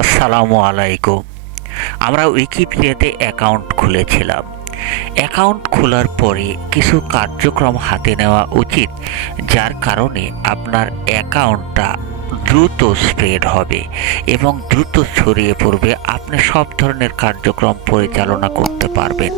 আসসালামু আলাইকুম। আমরা উইকিপিডিয়াতে অ্যাকাউন্ট খুলেছিলাম। অ্যাকাউন্ট খোলার পরে কিছু কার্যক্রম হাতে নেওয়া উচিত, যার কারণে আপনার অ্যাকাউন্টটা দ্রুত স্প্রেড হবে এবং দ্রুত ছড়িয়ে পড়বে। আপনি সব ধরনের কার্যক্রম পরিচালনা করতে পারবেন।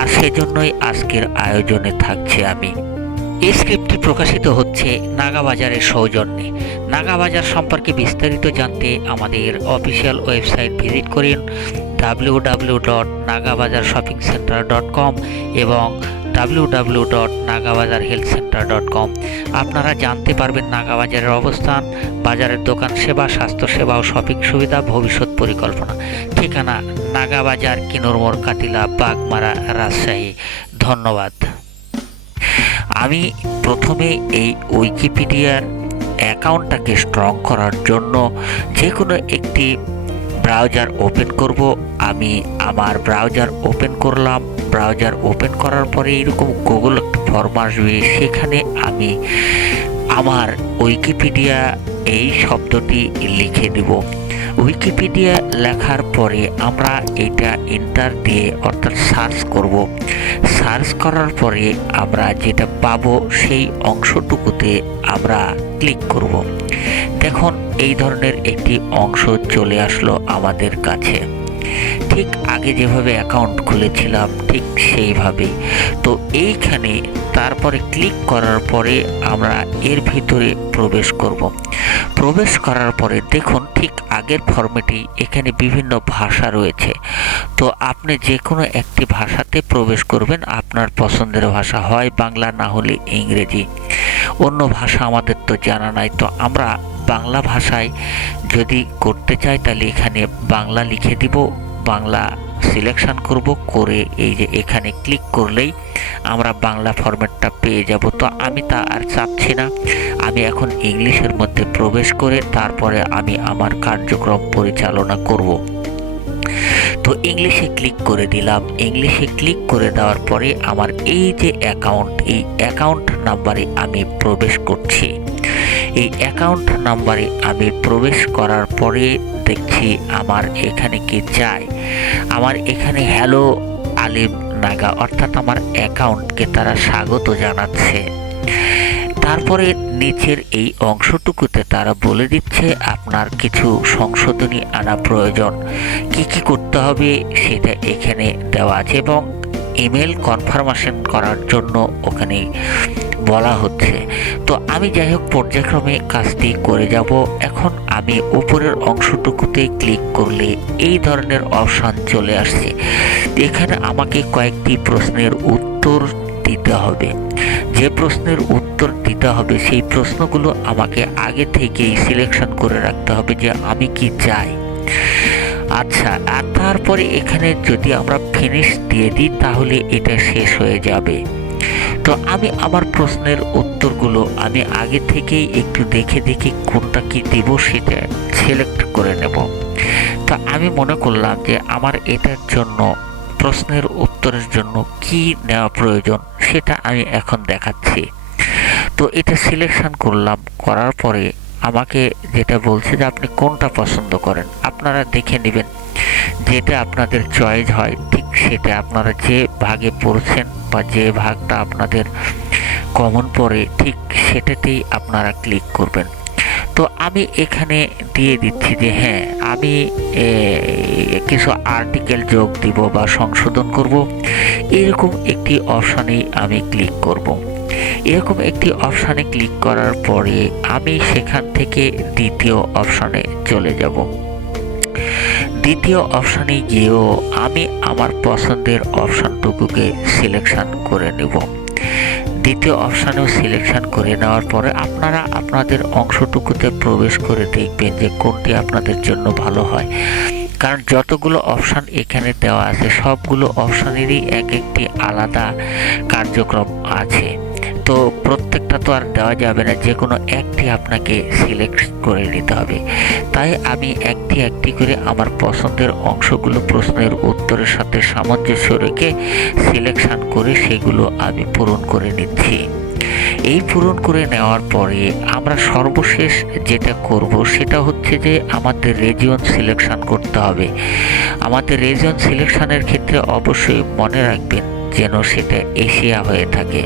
আর সেজন্যই আজকের আয়োজনে থাকছি আমি। এই স্ক্রিপ্টটি প্রকাশিত হচ্ছে নাগাবাজারের সৌজন্যে। নাগাবাজার সম্পর্কে বিস্তারিত জানতে আমাদের অফিসিয়াল ওয়েবসাইট ভিজিট করুন www.nagabazarshoppingcenter.com এবং www.nagabajarhealthcenter.com। আপনারা জানতে পারবেন নাগাবাজারের অবস্থান, বাজারের দোকান সেবা, স্বাস্থ্যসেবা ও শপিং সুবিধা, ভবিষ্যৎ পরিকল্পনা। ঠিকানা নাগাবাজার, কিনোরমোড়, কাটিলা, বাগমারা, রাজশাহী। ধন্যবাদ। আমি প্রথমে এই উইকিপিডিয়ার অ্যাকাউন্টটাকে স্ট্রং করার জন্য যে কোনো একটি ব্রাউজার ওপেন করব। আমি আমার ব্রাউজার ওপেন করলাম। ব্রাউজার ওপেন করার পরে এরকম গুগল একটা ফর্ম আসবে, সেখানে আমি আমার উইকিপিডিয়া এই শব্দটি লিখে দেব। উইকিপিডিয়া লেখার পরে আমরা এটা এন্টার দিয়ে অর্থাৎ সার্চ করব। সার্চ করার পরে আমরা যেটা পাবো সেই অংশটুকুতে আমরা ক্লিক করব। দেখুন, এই ধরনের একটি অংশ চলে আসলো আমাদের কাছে। ঠিক আগে যেভাবে অ্যাকাউন্ট খুলেছিলাম ঠিক সেইভাবেই। তো এইখানে তারপরে ক্লিক করার পরে আমরা এর ভিতরে প্রবেশ করব। প্রবেশ করার পরে দেখুন ঠিক আগের ফরম্যাটেই এখানে বিভিন্ন ভাষা রয়েছে। তো আপনি যে কোনো একটি ভাষাতে প্রবেশ করবেন। আপনার পছন্দের ভাষা হয় বাংলা, না হলে ইংরেজি। অন্য ভাষা আমাদের তো জানা নাই, তো আমরা বাংলা ভাষায় যদি করতে চাই তাহলে এখানে বাংলা লিখে দিব। বাংলা সিলেকশন করব, করে এই যে এখানে ক্লিক করলেই আমরা বাংলা ফরম্যাটটা পেয়ে যাব। তো আমি তা আর চাচ্ছি না। আমি এখন ইংলিশের মধ্যে প্রবেশ করে তারপরে আমি আমার কার্যক্রম পরিচালনা করব। তো ইংলিশে ক্লিক করে দিলাম। ইংলিশে ক্লিক করে দেওয়ার পরে আমার এই যে অ্যাকাউন্ট, এই অ্যাকাউন্ট নাম্বারে আমি প্রবেশ করছি। এই অ্যাকাউন্ট নাম্বারে আমি প্রবেশ করার পরে দেখছি আমার এখানে কি চাই। আমার এখানে হ্যালো আলিম নাগা, অর্থাৎ আমার অ্যাকাউন্টকে তারা স্বাগত জানাচ্ছে। তারপরে নিচের এই অংশটুকুতে তারা বলে দিচ্ছে আপনার কিছু সংশোধনী আনা প্রয়োজন। কি কি করতে হবে সেটা এখানে দেওয়া আছে এবং ইমেল কনফার্মেশন করার জন্য ওখানে বলা হচ্ছে। তো আমি যাই হোক পর্যায়ক্রমে কাজটি করে যাব। এখন আমি উপরের অংশটুকুতে ক্লিক করলে এই ধরনের অপশন চলে আসছে। এখানে আমাকে কয়েকটি প্রশ্নের উত্তর দিতে হবে। যে প্রশ্নের উত্তর দিতে হবে সেই প্রশ্নগুলো আমাকে আগে থেকেই সিলেকশন করে রাখতে হবে যে আমি কি চাই। আচ্ছা, আর তারপরে এখানে যদি আমরা ফিনিশ দিয়ে দিই তাহলে এটা শেষ হয়ে যাবে। তো আমি আমার প্রশ্নের উত্তরগুলো আমি আগে থেকেই একটু দেখে দেখে কোনটা কি দিব সেটা সিলেক্ট করে নেব। তো আমি মনে করলাম যে আমার এটার জন্য প্রশ্নের উত্তরের জন্য কি নেওয়া প্রয়োজন সেটা আমি এখন দেখাচ্ছি। তো এটা সিলেকশন করলাম, করার পরে আমাকে যেটা বলছে যে আপনি কোনটা পছন্দ করেন। আপনারা দেখে নেবেন যেটা আপনাদের চয়েস হয় ঠিক সেটা আপনারা যে ভাগে পড়ছেন বা যে ভাগটা আপনাদের কমন পড়ে ঠিক সেটাতেই আপনারা ক্লিক করবেন। তো আমি এখানে দিয়ে দিচ্ছি যে হ্যাঁ আমি কিছু আর্টিকেল যোগ দিব বা সংশোধন করব। এরকম একটি অপশানেই আমি ক্লিক করব। এরকম একটি অপশানে ক্লিক করার পরে আমি সেখান থেকে দ্বিতীয় অপশানে চলে যাব। দ্বিতীয় অপশানে গিয়েও আমি আমার পছন্দের অপশানটুকুকে সিলেকশন করে নেব। দ্বিতীয় অপশানেও সিলেকশন করে নেওয়ার পরে আপনারা আপনাদের অংশটুকুতে প্রবেশ করে দেখবেন যে কোনটি আপনাদের জন্য ভালো হয়। কারণ যতগুলো অপশান এখানে দেওয়া আছে সবগুলো অপশানেরই এক একটি আলাদা কার্যক্রম আছে। তো প্রত্যেকটা তো আর দেওয়া যাবে না, যে কোনো একটি আপনাকে সিলেক্ট করে নিতে হবে। তাই আমি একটি একটি করে আমার পছন্দের অংশগুলো প্রশ্নের উত্তরের সাথে সামঞ্জস্য রেখে সিলেকশন করে সেগুলো আমি পূরণ করে নিচ্ছি। এই পূরণ করে নেওয়ার পরে আমরা সর্বশেষ যেটা করব সেটা হচ্ছে যে আমাদের রিজিয়ন সিলেকশন করতে হবে। আমাদের রিজিয়ন সিলেকশনের ক্ষেত্রে অবশ্যই মনে রাখবেন যেন সেটা এশিয়া হয়ে থাকে।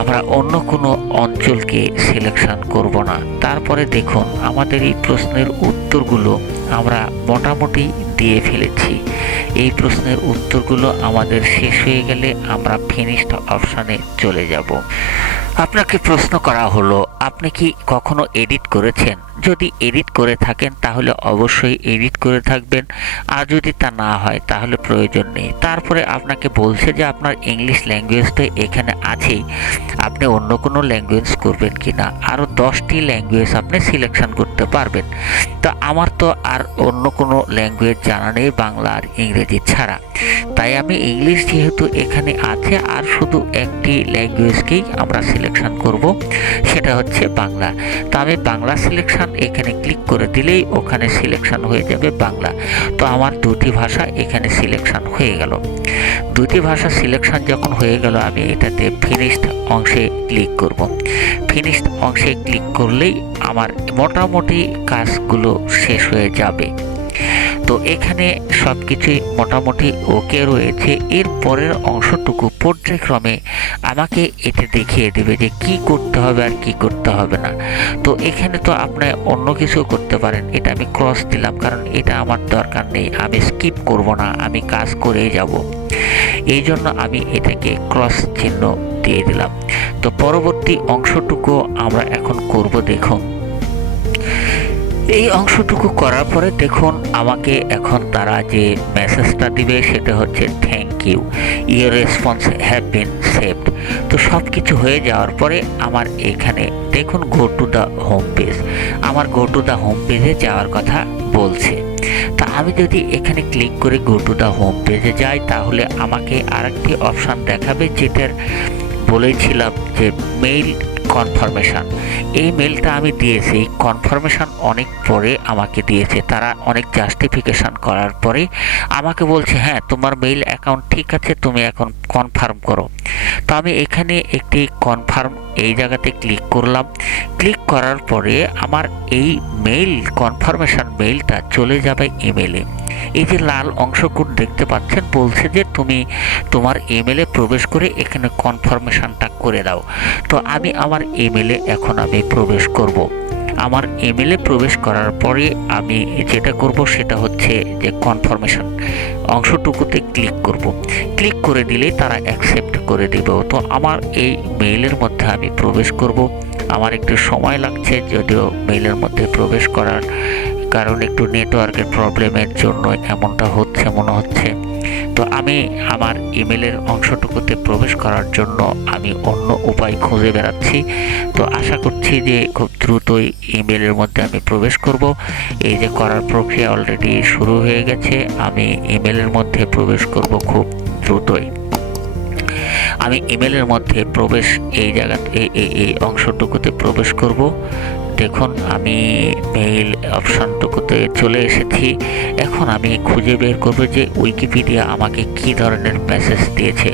আমরা অন্য কোনো অঞ্চলকে সিলেকশন করব না। তারপরে দেখুন আমাদের এই প্রশ্নের উত্তরগুলো আমরা মোটামুটি দিয়ে ফেলেছি। এই প্রশ্নের উত্তরগুলো আমাদের শেষ হয়ে গেলে আমরা ফিনিশড অপশানে চলে যাব। আপনাকে প্রশ্ন করা হলো, আপনি কি কখনো এডিট করেছেন? যদি এডিট করে থাকেন তাহলে অবশ্যই এডিট করে থাকবেন, আর যদি তা না হয় তাহলে প্রয়োজন নেই। তারপরে আপনাকে বলছে যে আপনার ইংলিশ ল্যাঙ্গুয়েজটা এখানে আছেই, আপনি অন্য কোনো ল্যাঙ্গুয়েজ করবেন কি না। আরও 10টি ল্যাঙ্গুয়েজ আপনি সিলেকশন করতে পারবেন। তো আমার তো আর অন্য কোনো ল্যাঙ্গুয়েজ জানা নেই বাংলা আর ইংরেজি ছাড়া, তাই আমি ইংলিশ যেহেতু এখানে আছে আর শুধু একটি ল্যাঙ্গুয়েজকেই আমরা সিলেকশন করব, সেটা হচ্ছে বাংলা। তো আমি বাংলা সিলেকশন এখানে ক্লিক করে দিলেই ওখানে সিলেকশন হয়ে যাবে বাংলা। তো আমার দুটি ভাষা এখানে সিলেকশন হয়ে গেল। দুটি ভাষা সিলেকশন যখন হয়ে গেল আমি এটাতে ফিনিশড অংশে ক্লিক করব। ফিনিশড অংশে ক্লিক করলেই আমার মোটামুটি কাজগুলো শেষ হয়ে যাবে। তো এখানে সব কিছুই মোটামুটি ওকে রয়েছে। এর পরের অংশটুকু পর্যায়ক্রমে আমাকে এটা দেখিয়ে দেবে যে কি করতে হবে আর কি করতে হবে না। তো এখানে তো আপনি অন্য কিছু করতে পারেন। এটা আমি ক্রস দিলাম কারণ এটা আমার দরকার নেই, আমি স্কিপ করব না, আমি কাজ করেই যাব। এই জন্য আমি এটাকে ক্রস চিহ্ন দিয়ে দিলাম। তো পরবর্তী অংশটুকু আমরা এখন করব। দেখুন এই অংশটুকু করার পরে দেখুন আমাকে এখন তারা যে মেসেজটা দিবে সেটা হচ্ছে thank you, your response have been saved. তো সব কিছু হয়ে যাওয়ার পরে আমার এখানে দেখুন go to the home page, আমার গো টু দ্য হোম পেজে যাওয়ার কথা বলছে। তা আমি যদি এখানে ক্লিক করে গো টু দ্য হোম পেজে যাই তাহলে আমাকে আরেকটি অপশান দেখাবে যেটার বলেছিলাম যে মেইল কনফার্মেশন। এই মেলটা আমি দিয়েছি, কনফার্মেশন অনেক পরে আমাকে দিয়েছে। তারা অনেক জাস্টিফিকেশন করার পরে আমাকে বলছে হ্যাঁ তোমার মেইল অ্যাকাউন্ট ঠিক আছে, তুমি এখন কনফার্ম করো। তো আমি এখানে একটি কনফার্ম এই জায়গাতে ক্লিক করলাম। ক্লিক করার পরে আমার এই মেইল কনফার্মেশন মেইলটা চলে যাবে ইমেলে। এই যে লাল অংশটুকু দেখতে পাচ্ছেন বলছে যে তুমি তোমার ইমেলে প্রবেশ করে এখানে কনফার্মেশনটা করে দাও। তো আমি আমার ইমেলে এখন আমি প্রবেশ করব। আমার ইমেলে প্রবেশ করার পরে আমি যেটা করব সেটা হচ্ছে যে কনফার্মেশন অংশটুকুতে ক্লিক করব। ক্লিক করে দিলেই তারা অ্যাকসেপ্ট করে দেবে। তো আমার এই মেইলের মধ্যে আমি প্রবেশ করব। আমার একটু সময় লাগছে যদিও মেইলের মধ্যে প্রবেশ করার, কারণ একটু নেটওয়ার্কের প্রবলেমের জন্য এমনটা হচ্ছে মনে হচ্ছে। তো আমি আমার ইমেলের অংশটুকুতে প্রবেশ করার জন্য আমি অন্য উপায় খুঁজে বেড়াচ্ছি। তো আশা করছি যে খুব দ্রুতই ইমেলের মধ্যে আমি প্রবেশ করব। এই যে করার প্রক্রিয়া অলরেডি শুরু হয়ে গেছে, আমি ইমেলের মধ্যে প্রবেশ করব খুব দ্রুতই। আমি ইমেলের মধ্যে প্রবেশ এই জায়গাতে এই অংশটুকুতে প্রবেশ করব। দেখুন আমি মেইল অপশানটুকুতে চলে এসেছি। এখন আমি খুঁজে বের করব যে উইকিপিডিয়া আমাকে কি ধরনের মেসেজ দিয়েছে।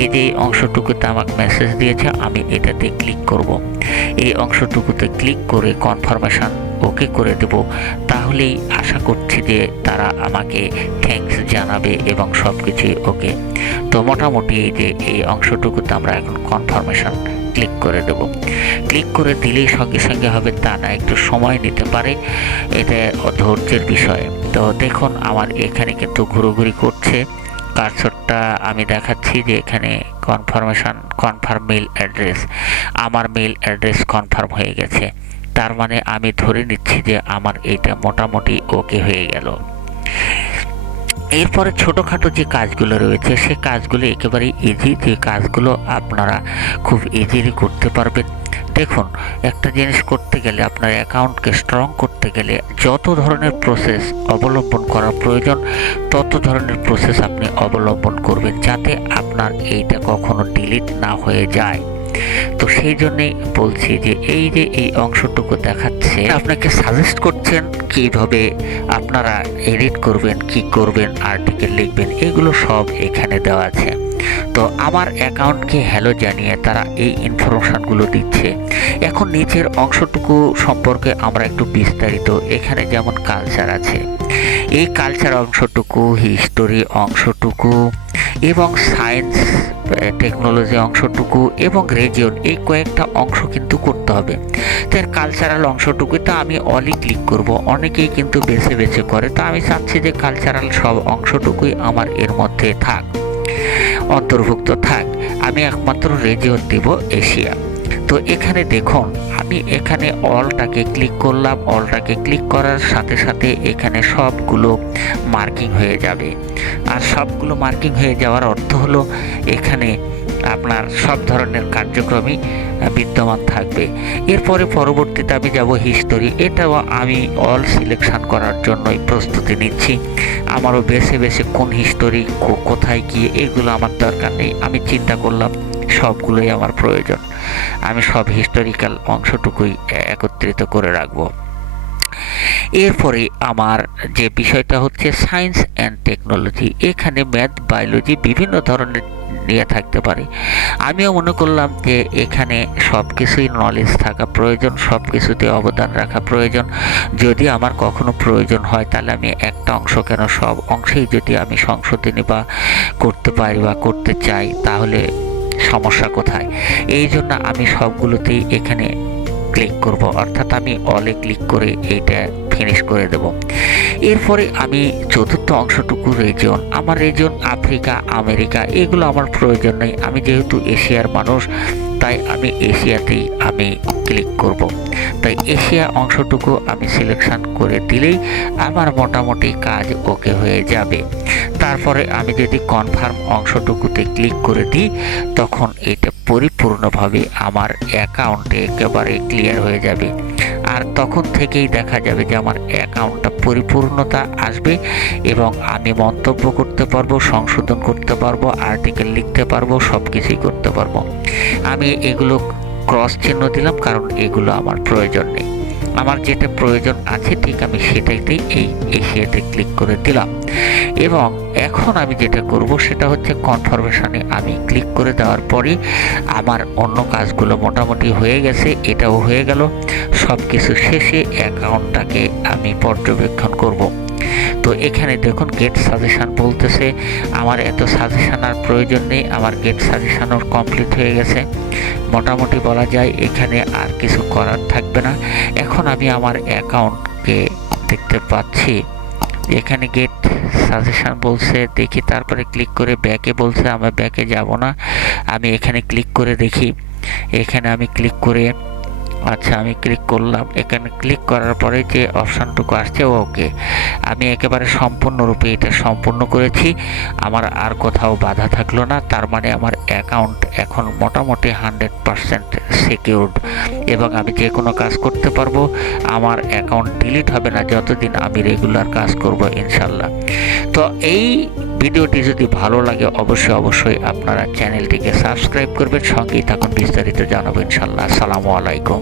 এই যে অংশটুকুতে আমাকে মেসেজ দিয়েছে আমি এটাতে ক্লিক করব। এই অংশটুকুতে ক্লিক করে কনফার্মেশন ওকে করে দেব। তাহলেই আশা করছি যে তারা আমাকে থ্যাঙ্কস জানাবে এবং সব কিছুই ওকে। তো মোটামুটি যে এই অংশটুকুতে আমরা এখন কনফার্মেশন ক্লিক করে দেব। ক্লিক করে দিলেই সঙ্গে সঙ্গে হবে তা না, একটু সময় নিতে পারে, এটা ধৈর্যের বিষয়। তো দেখুন আমার এখানে কিন্তু ঘুরোঘুরি করছে কার্সরটা, আমি দেখাচ্ছি যে এখানে কনফার্ম মেইল অ্যাড্রেস, আমার মেইল অ্যাড্রেস কনফার্ম হয়ে গেছে। তার মানে আমি ধরে নিচ্ছি যে আমার এইটা মোটামুটি ওকে হয়ে গেল। এরপরে ছোটোখাটো যে কাজগুলো রয়েছে সে কাজগুলো একেবারে ইজি, যে কাজগুলো আপনারা খুব ইজিলি করতে পারবেন। দেখুন একটা জিনিস করতে গেলে আপনার অ্যাকাউন্টকে স্ট্রং করতে গেলে যত ধরনের প্রসেস অবলম্বন করা প্রয়োজন তত ধরনের প্রসেস আপনি অবলম্বন করবেন যাতে আপনার এইটা কখনো ডিলিট না হয়ে যায়। তো সেই জন্যই বলছি যে এই অংশটুকু দেখাচ্ছে, আপনাকে সাজেস্ট করছেন কিভাবে আপনারা এডিট করবেন, কি করবেন, আর্টিকেল লিখবেন, এগুলো সব এখানে দেওয়া আছে। তো আমার অ্যাকাউন্টকে হ্যালো জানিয়ে তারা এই ইনফরমেশনগুলো দিচ্ছে। এখন নিচের অংশটুকু সম্পর্কে আমরা একটু বিস্তারিত, এখানে যেমন কালচার আছে, এই কালচার অংশটুকু, হিস্টোরি অংশটুকু এবং সায়েন্স টেকনোলজি অংশটুকু এবং রিজিয়ন, এই কয়েকটা অংশ কিন্তু করতে হবে। তার কালচারাল অংশটুকুতে আমি অলি ক্লিক করব, অনেকেই কিন্তু বেছে বেছে করে, তো আমি চাচ্ছি যে কালচারাল সব অংশটুকুই আমার এর মধ্যে থাক, অন্তর্ভুক্ত থাক। আমি একমাত্র রিজিয়ন দিব এশিয়া। তো এখানে দেখুন, আমি এখানে অলটাকে ক্লিক করলাম, অলটাকে ক্লিক করার সাথে সাথে এখানে সবগুলো মার্কিং হয়ে যাবে। আর সবগুলো মার্কিং হয়ে যাওয়ার অর্থ হলো এখানে আপনার সব ধরনের কার্যক্রমই বিদ্যমান থাকবে। এরপরে পরবর্তীতে আমি যাব হিস্টোরি, এটাও আমি অল সিলেকশন করার জন্যই প্রস্তুতি নিচ্ছি। আমারও বেছে বেছে কোন হিস্টোরি কোথায় গিয়ে, এগুলো আমার দরকার নেই। আমি চিন্তা করলাম সবগুলোই আমার প্রয়োজন, আমি সব হিস্টোরিক্যাল অংশটুকুই একত্রিত করে রাখব। এরপরে আমার যে বিষয়টা হচ্ছে সায়েন্স অ্যান্ড টেকনোলজি, এখানে ম্যাথ, বায়োলজি বিভিন্ন ধরনের নিয়ে থাকতে পারে। আমিও মনে করলাম যে এখানে সব কিছুই নলেজ থাকা প্রয়োজন, সব কিছুতে অবদান রাখা প্রয়োজন। যদি আমার কখনো প্রয়োজন হয় তাহলে আমি একটা অংশ কেন, সব অংশেই যদি আমি সংশোধনী বা করতে পারি বা করতে চাই তাহলে সমস্যা কোথায়। এই জন্য আমি সবগুলোতেই এখানে ক্লিক করব, অর্থাৎ আমি অলে ক্লিক করে এইটা ফিনিশ করে দেব। এরপরে আমি চতুর্থ অংশটুকু রিজিয়ন, আমার রিজিয়ন আফ্রিকা, আমেরিকা, এগুলো আমার প্রয়োজন নেই। আমি যেহেতু এশিয়ার মানুষ, তাই আমি এশিয়াতেই আমি ক্লিক করব। তাই এশিয়া অংশটুকু আমি সিলেকশন করে দিলেই আমার মোটামুটি কাজ ওকে হয়ে যাবে। তারপরে আমি যদি কনফার্ম অংশটুকুতে ক্লিক করে দিই, তখন এটা পরিপূর্ণভাবে আমার অ্যাকাউন্টে একেবারে ক্লিয়ার হয়ে যাবে। আর তখন থেকেই দেখা যাবে যে আমার অ্যাকাউন্টটা পরিপূর্ণতা আসবে এবং আমি মন্তব্য করতে পারবো, সংশোধন করতে পারবো, আর্টিকেল লিখতে পারবো, সব কিছুই করতে পারবো। আমি এগুলো ক্রস চিহ্ন দিলাম কারণ এগুলো আমার প্রয়োজন নেই। আমার যেটা প্রয়োজন আছে ঠিক আমি সেটাইতেই এই এশিয়াতে ক্লিক করে দিলাম। এবং এখন আমি যেটা করব সেটা হচ্ছে কনফার্মেশনে আমি ক্লিক করে দেওয়ার পরে আমার অন্য কাজগুলো মোটামুটি হয়ে গেছে, এটাও হয়ে গেল। সব কিছু শেষে অ্যাকাউন্টটাকে আমি পর্যবেক্ষণ করব। তো এখানে দেখুন গেট সাজেশন বলতেছে, আমার এত সাজেশন আর প্রয়োজন নেই, আমার গেট সাজেশনও কমপ্লিট হয়ে গেছে। মোটামুটি বলা যায় এখানে আর কিছু করার থাকবে না। এখন আমি আমার অ্যাকাউন্টকে দেখতে পাচ্ছি, এখানে গেট সাজেশন বলছে, দেখি তারপরে ক্লিক করে ব্যাকে বলছে, আমি ব্যাকে যাব না, আমি এখানে ক্লিক করে দেখি। এখানে আমি ক্লিক করে, আচ্ছা আমি ক্লিক করলাম, এখানে ক্লিক করার পরে যে অপশানটুকু আসছে ওকে, আমি একেবারে সম্পূর্ণরূপে এটা সম্পূর্ণ করেছি, আমার আর কোথাও বাধা থাকলো না। তার মানে আমার অ্যাকাউন্ট এখন মোটামুটি 100% সিকিউরড এবং আমি যে কোনো কাজ করতে পারবো। আমার অ্যাকাউন্ট ডিলিট হবে না যতদিন আমি রেগুলার কাজ করব ইনশাল্লাহ। তো এই ভিডিওটি যদি ভালো লাগে অবশ্যই আপনারা চ্যানেলটিকে সাবস্ক্রাইব করবেন, সঙ্গেই থাকুন, বিস্তারিত জানাবো ইনশাল্লাহ। আসসালামু আলাইকুম।